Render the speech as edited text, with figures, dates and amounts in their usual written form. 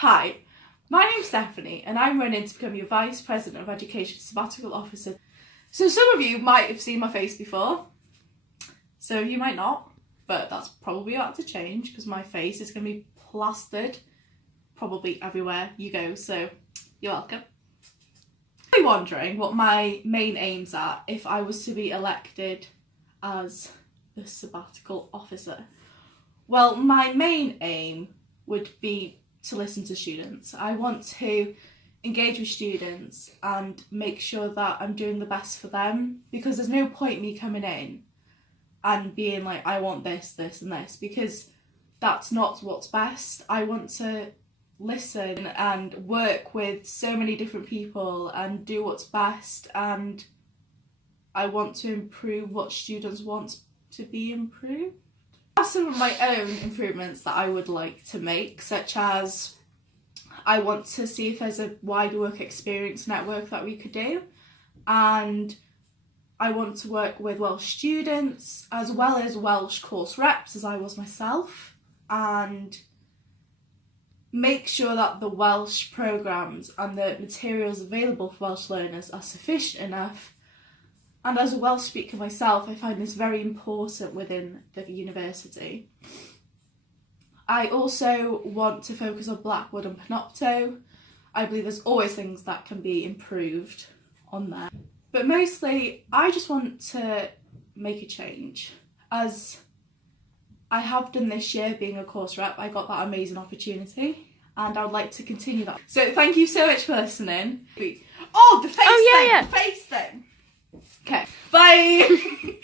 Hi, my name's Stephanie and I'm running to become your Vice President of Education Sabbatical Officer. So some of you might have seen my face before, some of you might not, but that's probably about to change because my face is going to be plastered probably everywhere you go, so you're welcome. I'm wondering what my main aims are if I was to be elected as the sabbatical officer. Well, my main aim would be to listen to students. I want to engage with students and make sure that I'm doing the best for them, because there's no point me coming in and being like, I want this, this and this, because that's not what's best. I want to listen and work with so many different people and do what's best, and I want to improve what students want to be improved. I have some of my own improvements that I would like to make, such as I want to see if there's a wider work experience network that we could do, and I want to work with Welsh students as well as Welsh course reps, as I was myself, and make sure that the Welsh programmes and the materials available for Welsh learners are sufficient enough. And as a Welsh speaker myself, I find this very important within the university. I also want to focus on Blackwood and Panopto. I believe there's always things that can be improved on there. But mostly, I just want to make a change. As I have done this year being a course rep, I got that amazing opportunity and I would like to continue that. So thank you so much for listening. Oh, the face thing! The face thing! Okay, bye!